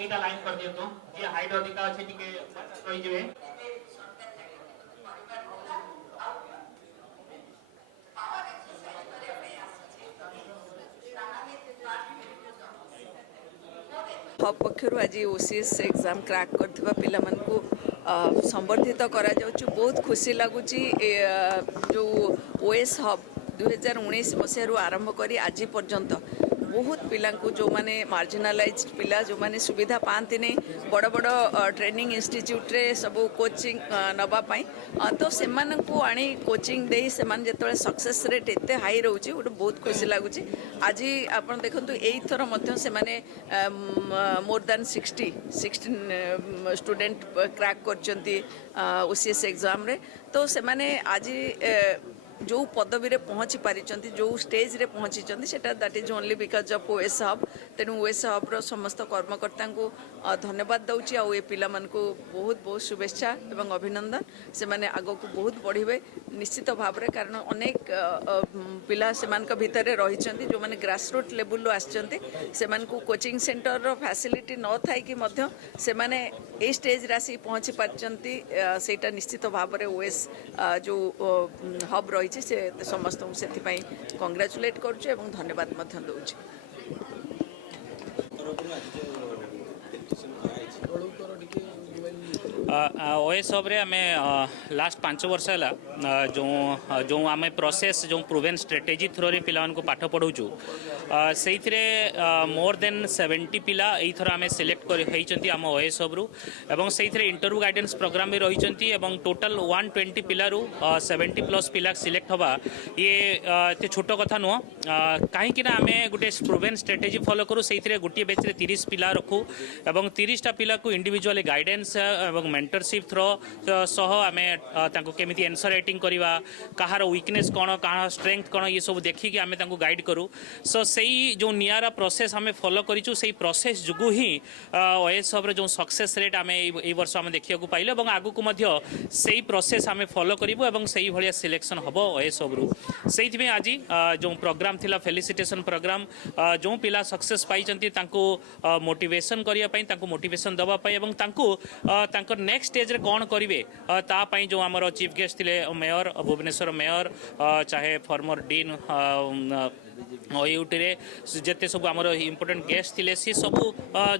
एटा line कर दियो तो जे हाइट अधिका अछि टिके कहि जेबे हब पक्षर आज ओसीएस एग्जाम क्रैक करथिबा पिला मानकु संबर्धित करा जाउछु। बहुत खुशी लगुच जो ओएस हब 2019 मसीह आरंभ करी आज पर्यंत बहुत पिला जो माने मार्जिनालाइज पिला जो माने सुविधा पाती नहीं बड़ बड़ ट्रेनिंग इंस्टीट्यूट रे सब कोचिंग नवापाई तो से आनी कोचिंग दे से जो सक्सेस रेट एत हाई रोचे गोटे बहुत खुशी लगुच। आज आप देखो यही थर से मोर दैन 16 स्टूडेंट क्रैक कर ओसीएस एग्जाम रे तो से आज जो पदवी रे पहुँची पारी जो स्टेज रे पहुँची that is only because of OS hub. तेणु ओएस हब रो समस्त कर्मकर्ता को धन्यवाद दौची आ ये पिला मानकु बहुत बहुत शुभेच्छा एवं अभिनंदन। से माने आगो को बहुत बढ़िबे निश्चित भाव रे कारण अनेक पिला सेमान भितर रही जो माने ग्रासरूट लेवल रो आछंती से मानकु कोचिंग सेंटर रो फैसिलिटी न थाई कि मध्य से माने ए स्टेज रासी पहुँची पारचंती सेटा निश्चित भाव रे ओएस जो हब रही से समस्त से कंग्रेचुलेट करुचे एवं धन्यवाद दूचे। ओएस हब रे आम लास्ट 5 वर्ष है जो जो आम प्रोसेस जो प्रूवेन स्ट्रेटेजी थ्रो रे पिला को पाठ पढ़ाऊँ से मोर देन 70 पिला यथर आम सिलेक्ट कर आम ओएस हब रु एवं से इंटरव्यू गाइडेंस प्रोग्राम भी रही टोटल 120 पिलारू 70+ पिला सिलेक्ट हवा ये छोट कथा नुह कहीं आम गोटे प्रूवेन स्ट्रेटेजी फॉलो करूँ से गोटे बैच रे 30 पिला रखू एवं 30टा पिला को इंडिविजुअली गाइडेंस एवं मेंटरशिप थ्रो सह आमे तांको केमिति आंसर राइटिंग करवा कहार वीकनेस कौन कहार स्ट्रेंथ कौन ये सब देखिकी आमे तांको गाइड करूँ। सो सेई जो नियारा प्रोसेस आमे फॉलो करिचु से प्रोसेस जुगु ही ओएस हब जो सक्सेस रेट आमे ए वर्ष आमे देखिया को पाइले एवं आगु को मध्य सेई प्रोसेस आमे फॉलो करिवो एवं सेई भलिया सिलेक्शन हबो ओएस हब रु। सेइथि में आज जो प्रोग्राम थिला फेलिसिटेशन प्रोग्राम जो पिला सक्सेस पाइचंती तांको मोटिवेशन करिया पई तांको मोटिवेशन दबा पई एवं तांको तांकर नेक्स्ट स्टेज रे कौन करेंगे तापाई जो आमर चीफ गेस्ट थिले मेयर भुवनेश्वर मेयर चाहे फॉर्मर डीन ओयूटी रे जेते सब आमर इम्पोर्टेंट गेस्ट थिले सी सब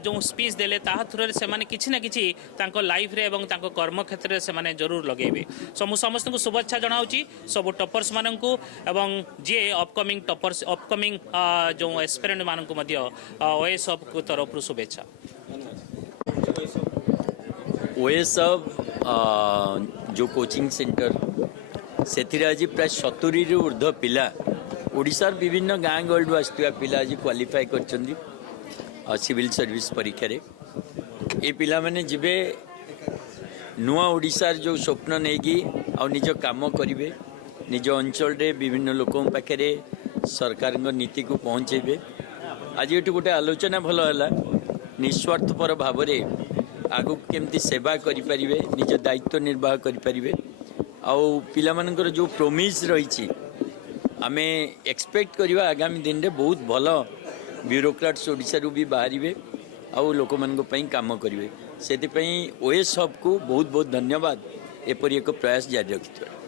जो स्पीच देले ताहा थ्रू से माने किछि ना किछि तांको लाइफ रे एवं तांको कर्म क्षेत्र रे से माने जरूर लगेबे। सो मु समस्त को शुभेच्छा जनाउची सब टॉपर्स मानन को एवं जे अपकमिंग टॉपर्स अपकमिंग जो एस्पिरेंट मानन को मध्य ओएस हब को तरफ रु शुभेच्छा। ओएस हब जो कोचिंग सेंटर से आज प्राय 70 रु ऊर्ध्व पिला ओडिशार विभिन्न गाँ गहलू आसुवा पिला आज क्वालिफाई कर सिविल सर्विस परीक्षा रे ये पिला माने जिबे नुआ ओडिशार जो स्वप्न नेगी आ निज काम करिवे निज अंचल रे विभिन्न लोकों पाखे सरकार नीति को पहुँचेबे। आज ये गोटे आलोचना भल है निस्वार्थपर भाव आगु केमती सेवा करें निज दायित्व निर्वाह करें आउ पिला मानकर जो प्रोमिस रही आमे एक्सपेक्ट करवा आगामी दिन में बहुत भल ब्यूरोक्राट्स ओडिशा रू भी बाहर आउ लोक मान काम करेंगे से ओएस हब को बहुत बहुत धन्यवाद एपरी एक प्रयास जारी रखिथिबार।